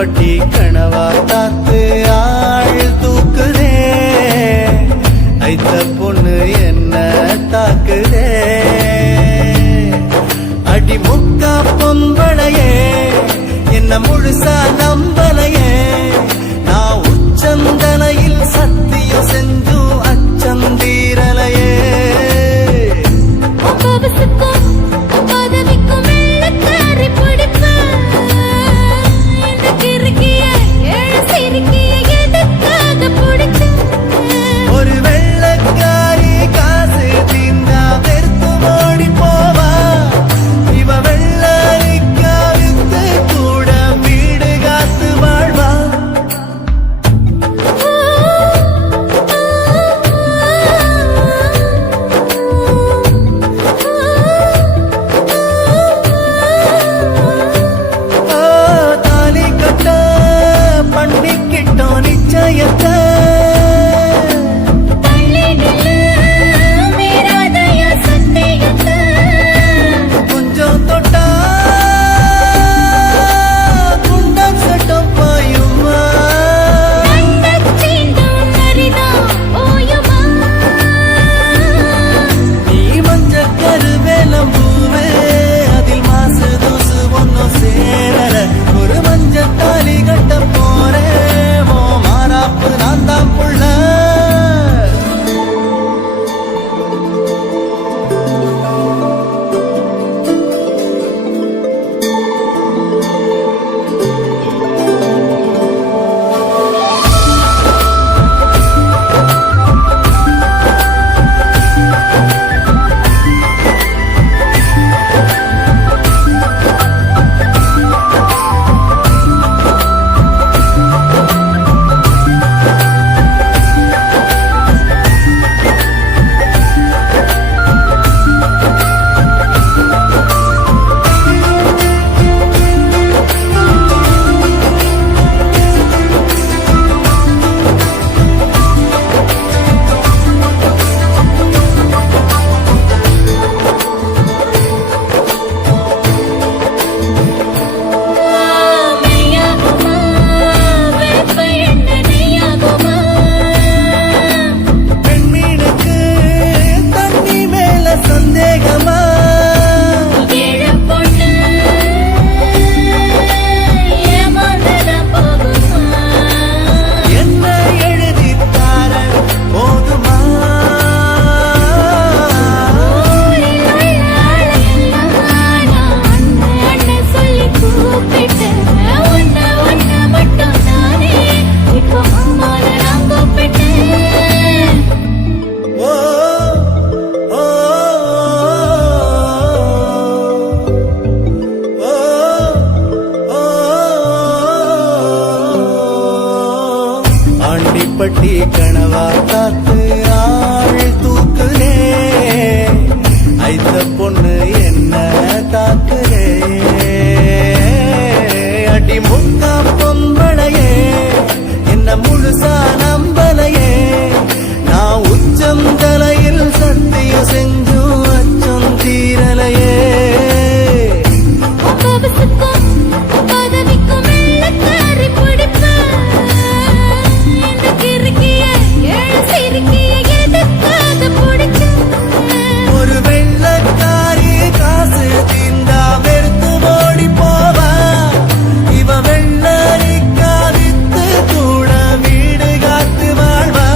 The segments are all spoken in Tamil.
ஆண்டிப்பட்டி கனவா காத்து ஆள் தூக்குதே, ஐத்த பொண்ணு என்ன தாக்குதே, அடி முக்கா பொம்பளையே என்ன முழுசா நம்பலையே, நான் உச்சந்தலையில் சத்தியம் செஞ்சு அச்சந்தீரலையே. ஒரு வெள்ளக்காரி காசு தீந்தா வெறுத்து ஓடி போவா, இவ வெள்ளரிக்கா வித்து கூட வீடு காத்து வாழ்வா. தாலி கட்ட பண்ணிக்கிட்டோம் நிச்சயத்தை, கொஞ்சம் தொட்டா குண்டம் சட்டம் பாயுமா, நீ மஞ்ச கருவேலம் பூவே அதில் மாசு தூசு ஒன்னும் சேரல, ஒரு மஞ்ச தாலி கட்ட போறேன் ஓ மாறாப்பு நான் தான் புள்ள. ஆண்டிப்பட்டி கனவா காத்து ஆள் தூக்குதே, ஐத்த பொண்ணு என்ன தாக்குதே, அடி முக்கா பொம்பளையே என்ன முழுசா நம்பலையே, நான் உச்சம் தலையில் சத்தியம் செஞ்சு அச்சம் தீரலையே. ஒரு வெள்ளக்காரி காசு தீந்தா வெறுத்து ஓடி போவா, இவ வெள்ளரிக்கா வித்து கூட வீடு காத்து வாழ்வா.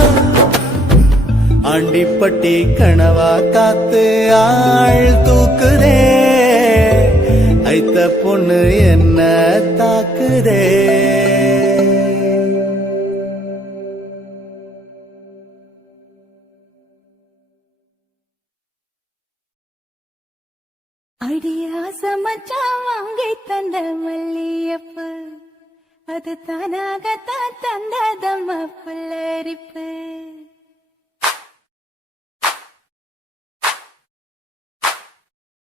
ஆண்டிப்பட்டி கனவா காத்து ஆள் தூக்குதே, ஐத்த பொண்ணு என்ன தாக்குதே. அடியாசமச்சா வாங்கி தந்த மல்லியப்பு, அது தானாகத்தான் தந்ததம்மா புல்லரிப்பு.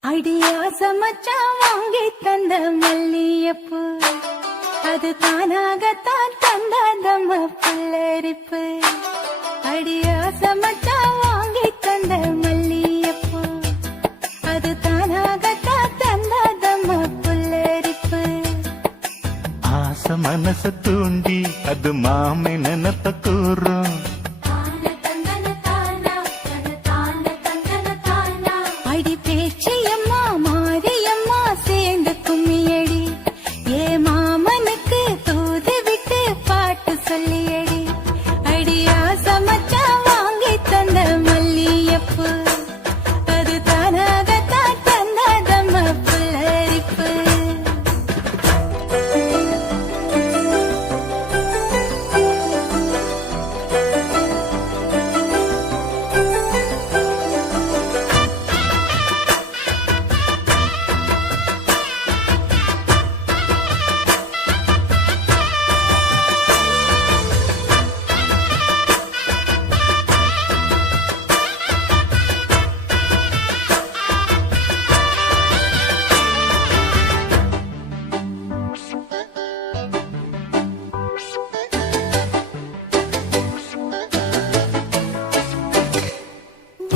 அடியாசமச்சா வாங்கி தந்த மல்லியப்பு, அது தானாகத்தான் தந்ததம்மா புல்லரிப்பு. அடியாசமச்சா வாங்கி தந்த மல்லியப்பு, அது தானாகத்தான் தந்ததம்மா புல்லரிப்பு. ஆச மனச தூண்டி அது மாமை நினப்ப கூறும். அடி பேச்சியம்மா மாரியம்மா சேர்ந்து கும்மியடி ஏ மாமனுக்கு தூது விட்டு பாட்டு சொல்லியடி அடியா சமச்சா வாங்கி தந்த மல்லியப்பு அது தானாகத்தான் தந்ததம்ம புல்லரிப்பு.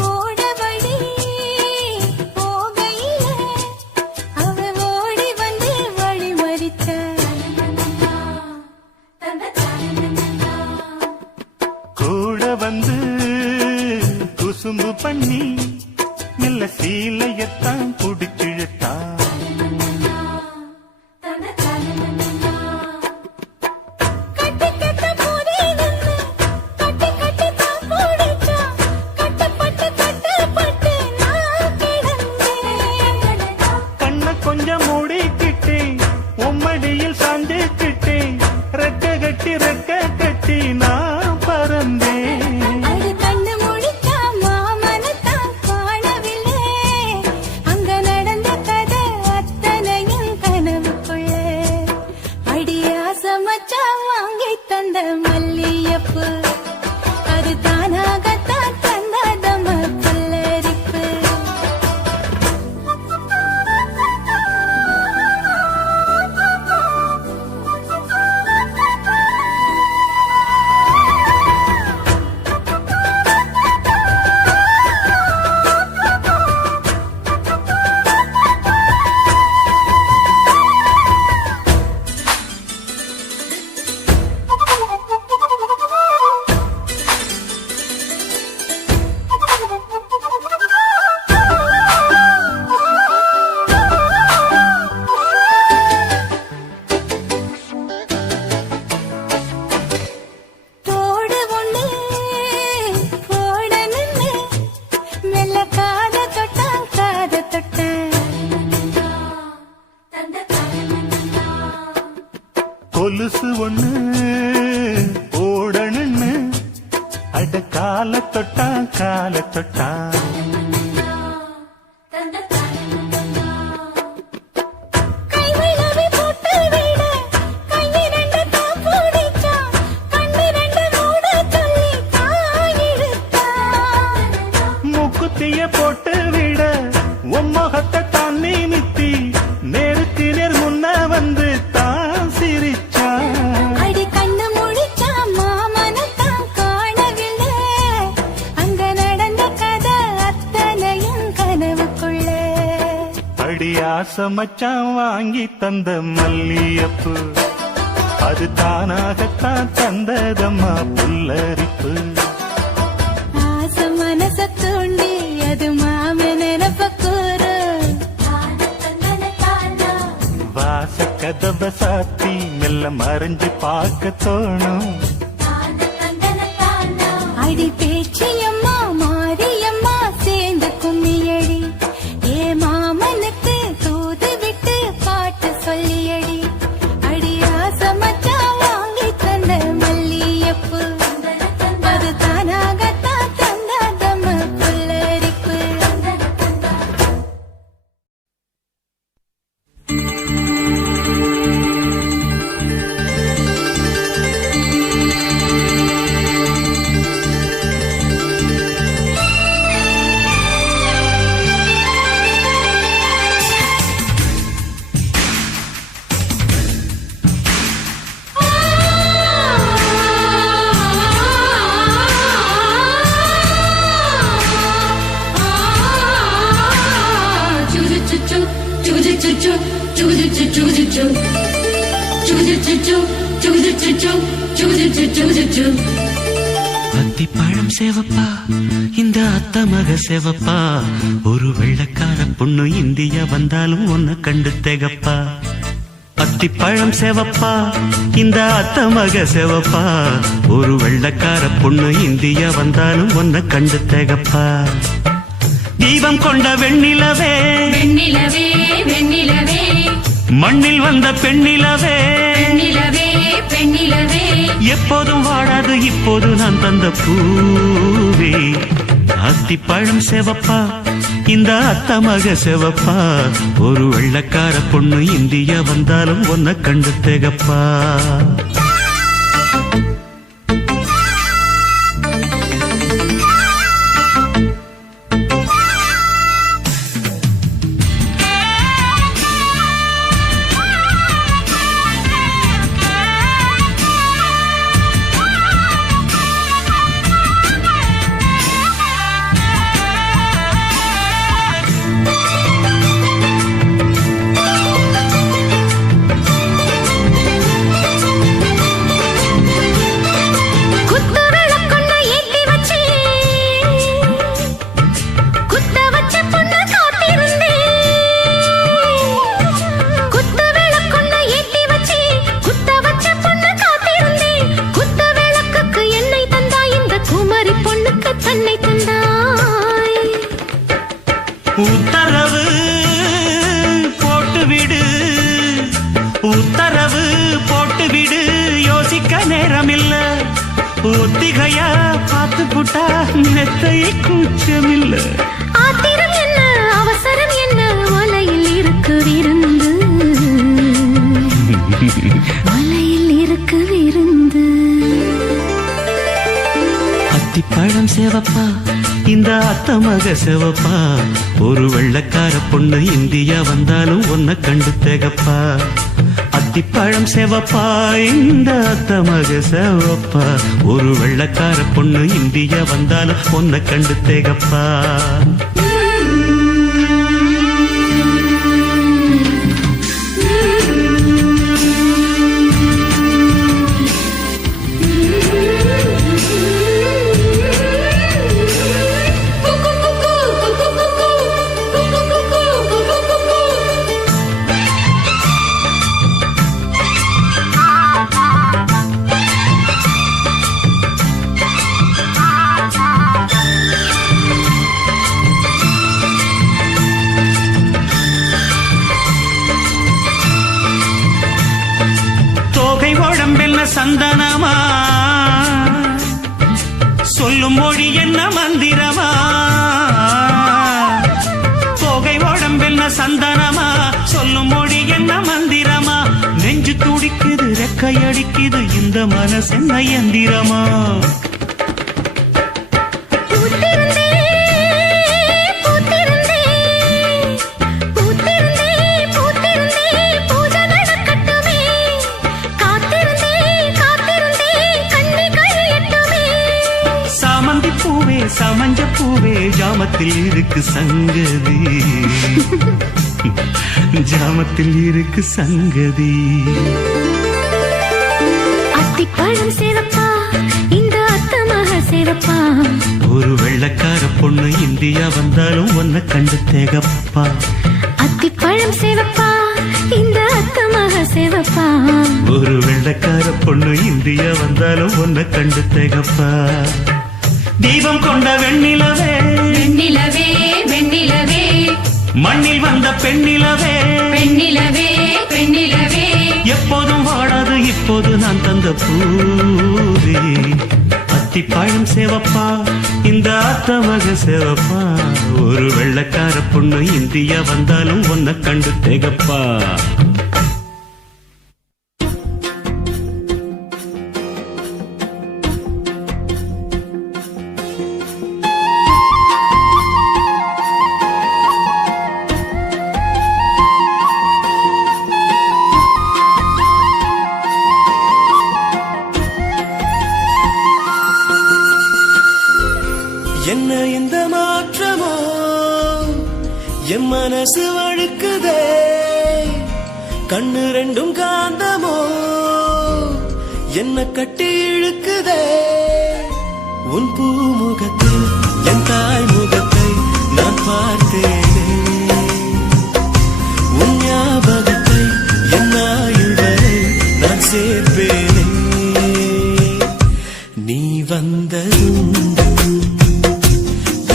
ஓடவழி போகையில அவ ஓடி வந்து வழி மறிச்ச கூட வந்து குசும்பு பண்ணி மெல்ல சீலையத்தான் புடிச்சிழுத்தான். கட்டி கட்ட போதே நின்னு கட்டி கட்டி தான் போடிச்சா கட்டப்பட்டு கட்டப்பட்டு நான் கிடந்தேன். கண்ண கொஞ்சம் மூடிக்கிட்டே உம்மடியில் சாஞ்சுக்கிட்டே ரெக்க கட்டி நான் பறந்தேன். அது கண்ணு முழிச்சா மாமனத்தான் காணவில்லை அங்க நடந்த கதை அத்தனையும் கனவுக்குள்ள அடியா சமச்சா வாங்கி தந்த மல்லியப்பு அது தானாகத்தான் தந்ததம்ம புல்லரிப்பு. தோடு ஒண்ணு போட நின்னு மெல்ல காத தொட்டான் காத தொட்டான் கொலுசு ஒண்ணு ஓடணுன்னு அட கால தொட்டான். கைவிளவி போட்டு விட கையிரண்டு தான் பிடிச்சான் கண்ணிரண்டு மூட சொல்லி காயிடுத்தான். மூக்குத்திய போட்டு விட உம்மகத்தை தான் நிமித்தி நேருக்கு நேர் முன்ன வந்து தான் சிரிச்சான். அடி கண்ணு முழிச்சா மாமனத்தான் காணவில்லை அங்க நடந்த கதை அத்தனையும் கனவுக்குள்ள அடி ஆசை மச்சான் வாங்கி தந்த மல்லியப்பு அது தானாகத்தான் தந்ததம்மா புல்லரிப்பு. ஆசை மனச தூண்டி அது மாம நினப்ப கூறு வாச கதவ சாத்தி மெல்ல மறைஞ்சு பார்க்க தோணும். அடி பேச்சியம்மா மாரியம்மா சேர்ந்து கும்மியடி ஏ மாமனுக்கு தூது விட்டு பாட்டு சொல்லியடி அடியா சமச்சா வாங்கி தந்த மல்லியப்பு அது தானாகத்தான் தந்ததம்ம புல்லரிப்பு. அத்திப்பழம் சேவப்பா இந்த அத்த மக சேவப்பா ஒரு வெள்ளக்கார பொண்ணு இந்தியா வந்தாலும் உன்னை கண்டு திகப்பா அத்திப்பழம் சேவப்பா இந்த அத்த மக சேவப்பா ஒரு வெள்ளக்கார பொண்ணு இந்தியா வந்தாலும் உன்னை கண்டு திகப்பா தீபம் கொண்ட வெண்ணிலவே வெண்ணிலவே வெண்ணிலவே மண்ணில் வந்த பெண்ணிலவே பெண்ணிலவே பெண்ணிலவே எப்போதும் வாடாது இப்போது நான் தந்த பூவே அத்திப்பழம் சேவப்பா இந்த அத்த மக சேவப்பா ஒரு வெள்ளக்கார பொண்ணு இந்தியா வந்தாலும் உன்னை கண்டு திகப்பா உத்தரவு போட்டுவிடு உத்தரவு போட்டுவிடு யோசிக்க நேரமில்ல ஒத்திகையா பார்த்து புட்டா மெத்தை கூச்சமில்ல ஆத்திரம் என்ன அவசரம் என்ன வலையில் இருக்கு விருந்து வலையில் இருக்கு விருந்து அத்திப்பழம் சேவப்பா இந்த அத்த மக சேவப்பா ஒரு வெள்ளக்கார பொண்ணு இந்தியா வந்தாலும் உன்னை கண்டு திகப்பா அத்திப்பழம் சேவப்பா இந்த அத்த மக சேவப்பா ஒரு வெள்ளக்கார பொண்ணு இந்தியா வந்தாலும் உன்னை கண்டு திகப்பா சந்தனமா சொல்லும் மொழி என்ன மந்திரமா தோகை உடம்பென்ன சந்தனமா சொல்லும் மொழி என்ன மந்திரமா நெஞ்சு துடிக்குது ரெக்கையடிக்குது இந்த மனசு என்ன எந்திரமா சமஞ்ச பூவே ஜாமத்தில் இருக்கு சங்கதி ஜாமத்தில் இருக்கு சங்கதி அத்திப்பழம் சேவப்பா இந்த அத்த மக சேவப்பா ஒரு வெள்ளக்கார பொண்ணு இந்தியா வந்தாலும் உன்னை கண்டு திகப்பா அத்திப்பழம் சேவப்பா இந்த அத்த மக சேவப்பா ஒரு வெள்ளக்கார பொண்ணு இந்தியா வந்தாலும் உன்னை கண்டு திகப்பா தீபம் கொண்ட வெண்ணிலவே வெண்ணிலவே வெண்ணிலவே மண்ணில் வந்த பெண்ணிலவே பெண்ணிலவே பெண்ணிலவே எப்போதும் வாடாது இப்போது நான் தந்த பூவே அத்திப்பழம் சேவப்பா இந்த அத்த மக சேவப்பா ஒரு வெள்ளக்கார பொண்ணு இந்தியா வந்தாலும் உன்னை கண்டு திகப்பா என்ன இந்த மாற்றமோ என் மனசு வழுக்குதே கண்ணு ரெண்டும் காந்தமோ என்ன கட்டி இழுக்குதே உன் பூமுகத்தை என் தாய் முகத்தை நான் பார்த்தேனே உன் ஞாபகத்தை என் ஆயுள் வரை நான் சேர்ப்பேனே நீ வந்ததும்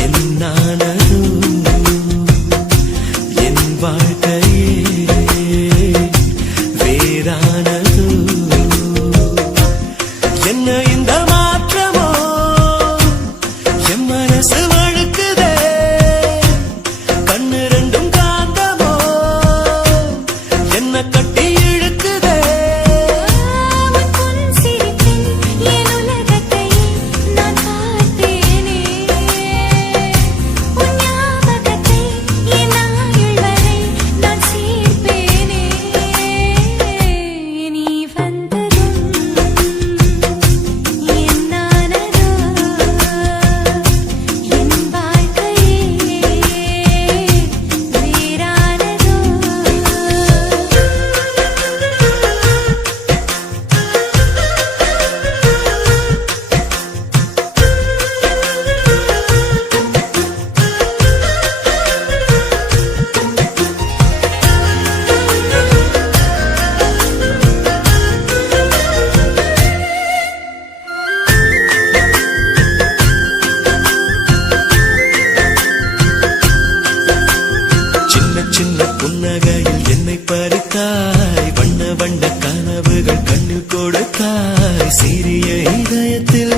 என் நானதும் என் வாழ்க்கையே வேறானது என்ன இந்த மாற்றமோ என் மனசு வழுக்குதே கண்ணு ரெண்டும் காந்தமோ என்ன கட்டி இழுக்குதே உன் பொன் சிரிப்பில் என் உலகத்தை நான் பார்த்தேனே உன் ஞாபகத்தை என் ஆயுள் வரை நான் சேர்ப்பேனே நீ வந்ததும் என் நானதோ என் வாழ்க்கையே வேறானதோ சின்ன சின்ன புன்னகையில் என்னை பறித்தாய் வண்ண வண்ண கனவுகள் கண்ணில் கொடுத்தாய் சிறிய இதயத்தில்